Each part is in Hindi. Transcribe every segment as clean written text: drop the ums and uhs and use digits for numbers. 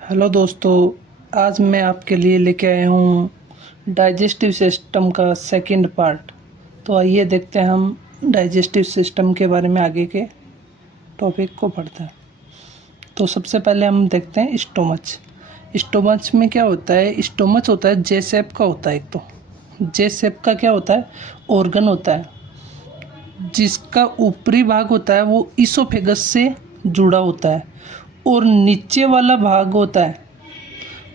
हेलो दोस्तों, आज मैं आपके लिए लेके आया हूँ डाइजेस्टिव सिस्टम का सेकंड पार्ट। तो आइए देखते हैं हम डाइजेस्टिव सिस्टम के बारे में आगे के टॉपिक को पढ़ते हैं। तो सबसे पहले हम देखते हैं स्टोमच। स्टोमच में क्या होता है? स्टोमच होता है जे शेप का होता है। एक तो जे शेप का क्या होता है? ऑर्गन होता है जिसका ऊपरी भाग होता है वो इसोफेगस से जुड़ा होता है और नीचे वाला भाग होता है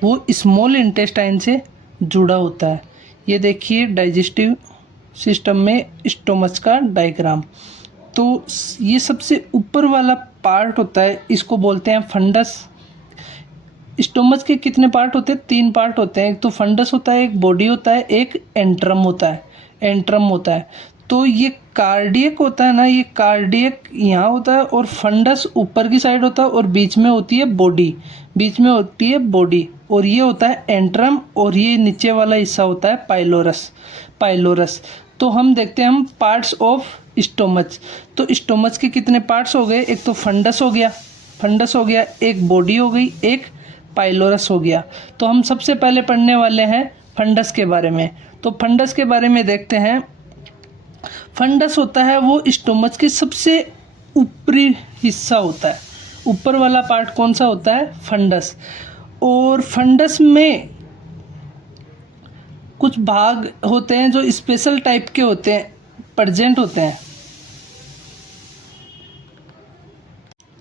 वो स्मॉल इंटेस्टाइन से जुड़ा होता है। ये देखिए डाइजेस्टिव सिस्टम में स्टोमच का डायग्राम। तो ये सबसे ऊपर वाला पार्ट होता है, इसको बोलते हैं फंडस। स्टोमच के कितने पार्ट होते हैं? 3 पार्ट होते हैं। एक तो फंडस होता है, एक बॉडी होता है, एक एंट्रम होता है। एंट्रम होता है तो ये कार्डियक होता है ना, ये कार्डियक यहाँ होता है और फंडस ऊपर की साइड होता है और बीच में होती है बॉडी। बीच में होती है बॉडी और ये होता है एंट्रम और ये नीचे वाला हिस्सा होता है पाइलोरस। पाइलोरस। तो हम देखते हैं हम पार्ट्स ऑफ स्टोमच। तो स्टोमच के कितने पार्ट्स हो गए? एक तो फंडस हो गया, फंडस हो गया, एक बॉडी हो गई, एक पाइलोरस हो गया। तो हम सबसे पहले पढ़ने वाले हैं फंडस के बारे में। तो फंडस के बारे में देखते हैं। फंडस होता है वो स्टोमच के सबसे ऊपरी हिस्सा होता है। ऊपर वाला पार्ट कौन सा होता है? फंडस। और फंडस में कुछ भाग होते हैं जो स्पेशल टाइप के होते हैं, प्रेजेंट होते हैं।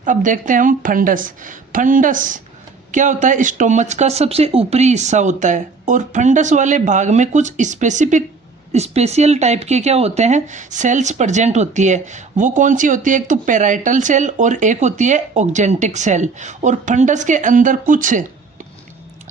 अब देखते हैं हम फंडस। फंडस क्या होता है? स्टोमच का सबसे ऊपरी हिस्सा होता है और फंडस वाले भाग में कुछ स्पेशल टाइप के क्या होते हैं? सेल्स प्रेजेंट होती है। वो कौन सी होती है? एक तो पेराइटल सेल और एक होती है ऑक्जेंटिक सेल। और फंडस के अंदर कुछ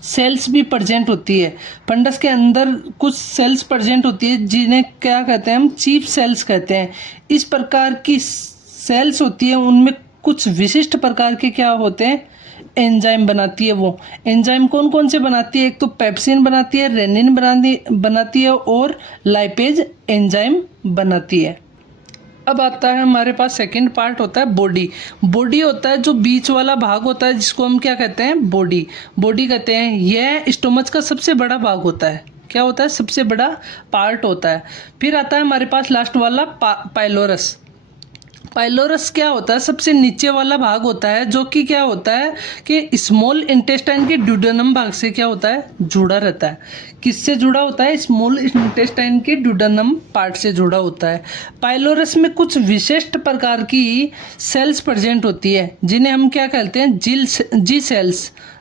सेल्स भी प्रेजेंट होती है। फंडस के अंदर कुछ सेल्स प्रेजेंट होती है जिन्हें क्या कहते हैं? हम चीफ सेल्स कहते हैं। इस प्रकार की सेल्स होती है, उनमें कुछ विशिष्ट प्रकार के क्या होते हैं? एंजाइम बनाती है। वो एंजाइम कौन कौन से बनाती है? एक तो पेप्सिन बनाती है, रेनिन बनाती है और लाइपेज एंजाइम बनाती है। अब आता है हमारे पास सेकंड पार्ट होता है बॉडी। बॉडी होता है जो बीच वाला भाग होता है जिसको हम क्या कहते हैं? बॉडी। बॉडी कहते हैं। यह स्टोमच का सबसे बड़ा भाग होता है। क्या होता है? सबसे बड़ा पार्ट होता है। फिर आता है हमारे पास लास्ट वाला पाइलोरस। पाइलोरस क्या होता है? सबसे नीचे वाला भाग होता है जो कि क्या होता है कि स्मॉल इंटेस्टाइन के ड्यूडेनम भाग से क्या होता है? जुड़ा रहता है। किससे जुड़ा होता है? स्मॉल इंटेस्टाइन के ड्यूडेनम पार्ट से जुड़ा होता है। पाइलोरस में कुछ विशिष्ट प्रकार की सेल्स प्रेजेंट होती है जिन्हें हम क्या कहते हैं?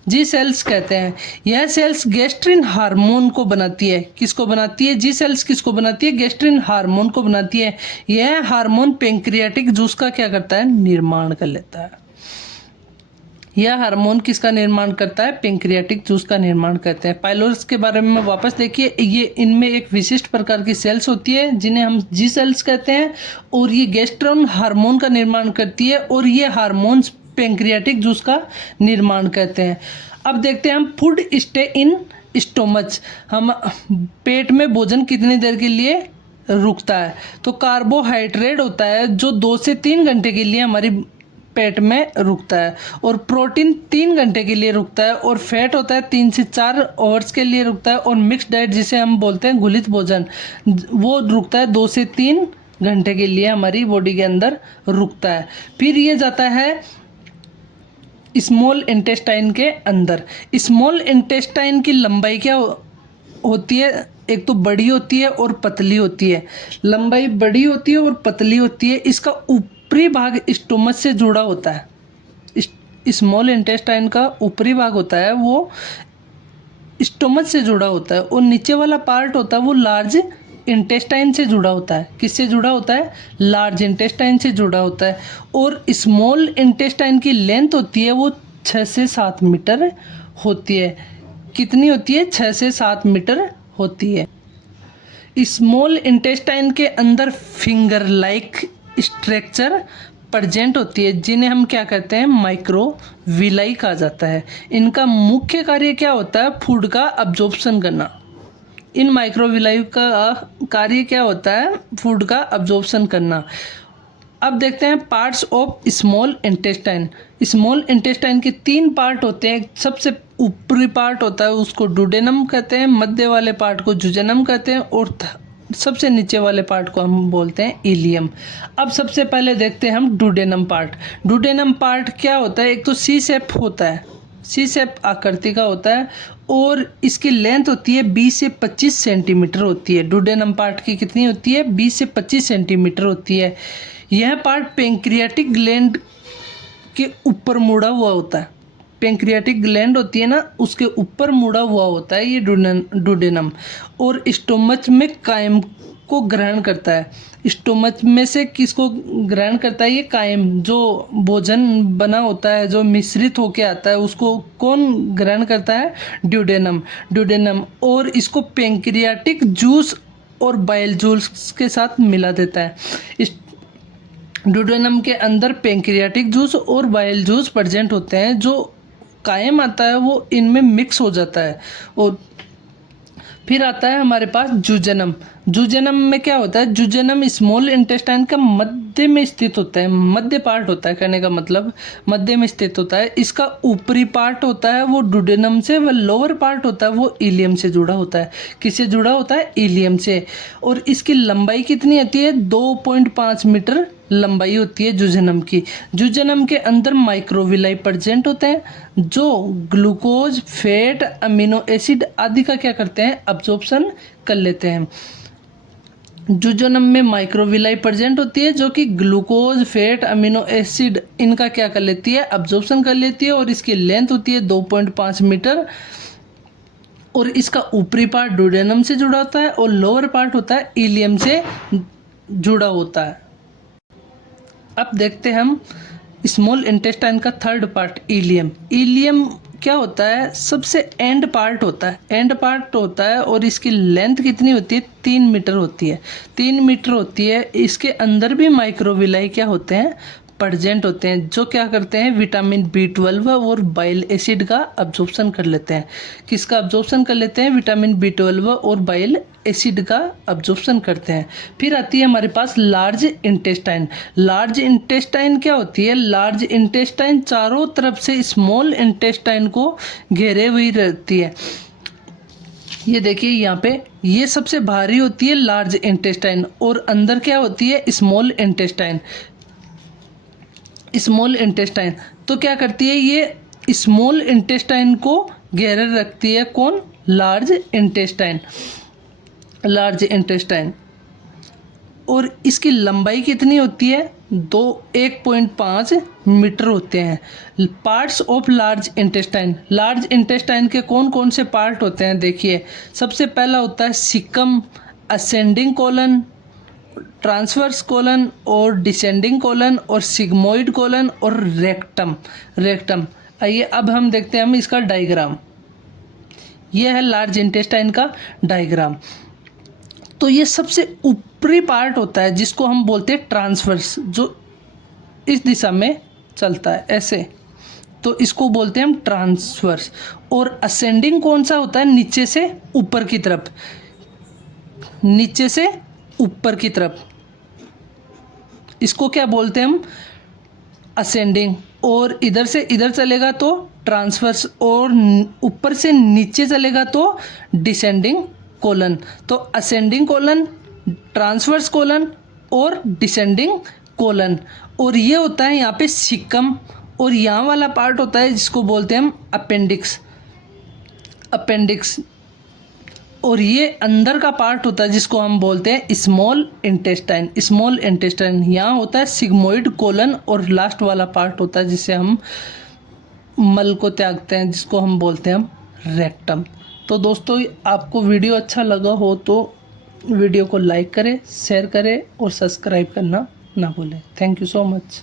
जी सेल्स कहते हैं। यह सेल्स गैस्ट्रिन हार्मोन को बनाती है। किसको बनाती है? जी सेल्स किसको बनाती है? गैस्ट्रिन हार्मोन को बनाती है। यह हार्मोन पेंक्रियाटिक जूस का क्या करता है? निर्माण कर लेता है। यह हार्मोन किसका निर्माण करता है? पेंक्रियाटिक जूस का निर्माण करते हैं। पाइलोरस के बारे में वापस देखिए, ये इनमें एक विशिष्ट प्रकार की सेल्स होती है जिन्हें हम जी सेल्स कहते हैं और ये गैस्ट्रोन हार्मोन का निर्माण करती है और ये हार्मोन्स पेंक्रियाटिक जूस का निर्माण करते हैं। अब देखते हैं हम फूड स्टे इन स्टोमच। हम पेट में भोजन कितनी देर के लिए रुकता है? तो कार्बोहाइड्रेट होता है जो 2 से 3 घंटे के लिए हमारी पेट में रुकता है और प्रोटीन 3 घंटे के लिए रुकता है और फैट होता है 3 से 4 आवर्स के लिए रुकता है और मिक्स डाइट जिसे हम बोलते हैं घुलित भोजन, वो रुकता है 2 से 3 घंटे के लिए हमारी बॉडी के अंदर रुकता है। फिर ये जाता है स्मॉल इंटेस्टाइन के अंदर। स्मॉल इंटेस्टाइन की लंबाई क्या होती है? एक तो बड़ी होती है और पतली होती है। लंबाई बड़ी होती है और पतली होती है। इसका ऊपरी भाग स्टोमच से जुड़ा होता है। स्मॉल इंटेस्टाइन का ऊपरी भाग होता है वो स्टोमच से जुड़ा होता है और नीचे वाला पार्ट होता है वो लार्ज इंटेस्टाइन से जुड़ा होता है। किससे जुड़ा होता है? लार्ज इंटेस्टाइन से जुड़ा होता है। और स्मॉल इंटेस्टाइन की लेंथ होती है वो 6 से 7 मीटर होती है। कितनी होती है? 6 से 7 मीटर होती है। स्मॉल इंटेस्टाइन के अंदर फिंगर लाइक स्ट्रक्चर प्रेजेंट होती है जिन्हें हम क्या कहते हैं? माइक्रोविलाई कहा जाता है। इनका मुख्य कार्य क्या होता है? फूड का अब्जॉर्प्शन करना। इन माइक्रोविलाई का कार्य क्या होता है? फूड का अब्जॉर्प्शन करना। अब देखते हैं parts of small intestine. Small intestine के 3 पार्ट होते हैं। सबसे ऊपरी पार्ट होता है उसको डुडेनम कहते हैं, मध्य वाले पार्ट को जुजेनम कहते हैं और सबसे नीचे वाले पार्ट को हम बोलते हैं इलियम। अब सबसे पहले देखते हैं हम डुडेनम पार्ट। डुडेनम पार्ट क्या होता है? एक तो सी शेप होता है, सी शेप आकृति का होता है और इसकी लेंथ होती है 20 से 25 सेंटीमीटर होती है। डुडेनम पार्ट की कितनी होती है? 20 से 25 सेंटीमीटर होती है। यह पार्ट पेंक्रियाटिक ग्लैंड के ऊपर मुड़ा हुआ होता है। पेंक्रियाटिक ग्लैंड होती है ना, उसके ऊपर मुड़ा हुआ होता है ये डुडेनम, और स्टोमच में कायम को ग्रहण करता है। स्टोमच में से किसको ग्रहण करता है? ये कायम, जो भोजन बना होता है, जो मिश्रित होके आता है, उसको कौन ग्रहण करता है? डुडेनम। और इसको पेंक्रियाटिक जूस और बाइल जूस के साथ मिला देता है। इस डुडेनम के अंदर पेंक्रियाटिक जूस और बाइल जूस प्रेजेंट होते हैं। जो कायम आता है वो इनमें मिक्स हो जाता है। और फिर आता है हमारे पास जुजेनम। जुजेनम में क्या होता है? जुजेनम स्मॉल इंटेस्टाइन का मध्य में स्थित होता है। मध्य पार्ट होता है, कहने का मतलब मध्य में स्थित होता है। इसका ऊपरी पार्ट होता है वो डुडेनम से, व लोअर पार्ट होता है वो इलियम से जुड़ा होता है। किससे जुड़ा होता है? इलियम से। और इसकी लंबाई कितनी होती है? 2.5 मीटर लंबाई होती है जुजेनम की। जुजेनम के अंदर माइक्रोविलाई प्रेजेंट होते हैं जो ग्लूकोज, फैट, अमीनो एसिड आदि का क्या करते हैं? अब्जॉर्प्शन कर लेते हैं। जुजेनम में माइक्रोविलाई प्रेजेंट होती है जो कि ग्लूकोज, फैट, अमीनो एसिड इनका क्या कर लेती है? अब्जॉर्प्शन कर लेती है। और इसकी लेंथ होती है 2.5 मीटर। और इसका ऊपरी पार्ट डुडेनम से जुड़ा होता है और लोअर पार्ट होता है इलियम से जुड़ा होता है। अब देखते हैं हम स्मॉल इंटेस्टाइन का थर्ड पार्ट, इलियम। इलियम क्या होता है? सबसे एंड पार्ट होता है, एंड पार्ट होता है। और इसकी लेंथ कितनी होती है? 3 मीटर होती है। 3 मीटर होती है। इसके अंदर भी माइक्रोविलाई क्या होते हैं? प्रेजेंट होते हैं, जो क्या करते हैं? विटामिन B12 और बाइल एसिड का अब्जॉर्प्शन कर लेते हैं। किसका अब्जॉर्प्शन कर लेते हैं? विटामिन B12 और बाइल एसिड का अब्जॉर्प्शन करते हैं। फिर आती है हमारे पास लार्ज इंटेस्टाइन। लार्ज इंटेस्टाइन क्या होती है? लार्ज इंटेस्टाइन चारों तरफ से स्मॉल इंटेस्टाइन को घेरे हुई रहती है। ये देखिए यहाँ पे, ये सबसे भारी होती है लार्ज इंटेस्टाइन और अंदर क्या होती है? Small intestine. स्मॉल इंटेस्टाइन तो क्या करती है? ये स्मॉल इंटेस्टाइन को घेरे रखती है। कौन? Large intestine. Large intestine. और इसकी लंबाई कितनी होती है? 1.5 मीटर होते हैं। Parts of large intestine. Large intestine के कौन कौन से पार्ट होते हैं? देखिए, सबसे पहला होता है caecum, ascending colon, transverse colon और डिसेंडिंग कोलन और सिग्मोइड कोलन और रेक्टम। आइए अब हम देखते हैं हम इसका डायग्राम। यह है लार्ज इंटेस्टाइन का डायग्राम। तो ये सबसे ऊपरी पार्ट होता है जिसको हम बोलते हैं ट्रांसवर्स, जो इस दिशा में चलता है ऐसे, तो इसको बोलते हैं हम ट्रांसवर्स। और असेंडिंग कौन सा होता है? नीचे से ऊपर की तरफ, नीचे से ऊपर की तरफ, इसको क्या बोलते हैं हम? असेंडिंग। और इधर से इधर चलेगा तो ट्रांसवर्स, और ऊपर से नीचे चलेगा तो डिसेंडिंग कोलन। तो असेंडिंग कोलन, ट्रांसवर्स कोलन और डिसेंडिंग कोलन। और ये होता है यहाँ पे सिकम, और यहाँ वाला पार्ट होता है जिसको बोलते हैं हम अपेंडिक्स। और ये अंदर का पार्ट होता है जिसको हम बोलते हैं स्मॉल इंटेस्टाइन। यहाँ होता है सिग्मोइड कोलन, और लास्ट वाला पार्ट होता है जिसे हम मल को त्यागते हैं, जिसको हम बोलते हैं हम रेक्टम। तो दोस्तों, आपको वीडियो अच्छा लगा हो तो वीडियो को लाइक करें, शेयर करें और सब्सक्राइब करना ना भूलें। Thank you so much.